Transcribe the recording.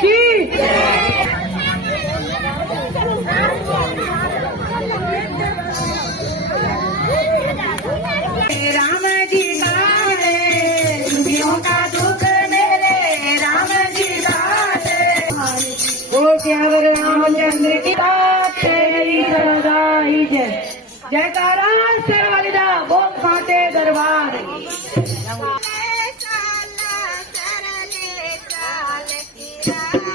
की राम जी लाए दुखियों का दुख मेरे राम जी लाए ओ श्यावर रामचंद्र की तेरी सदाई जय जयकारा सरवलिदा बोल फाटे दरबार सरले चाल की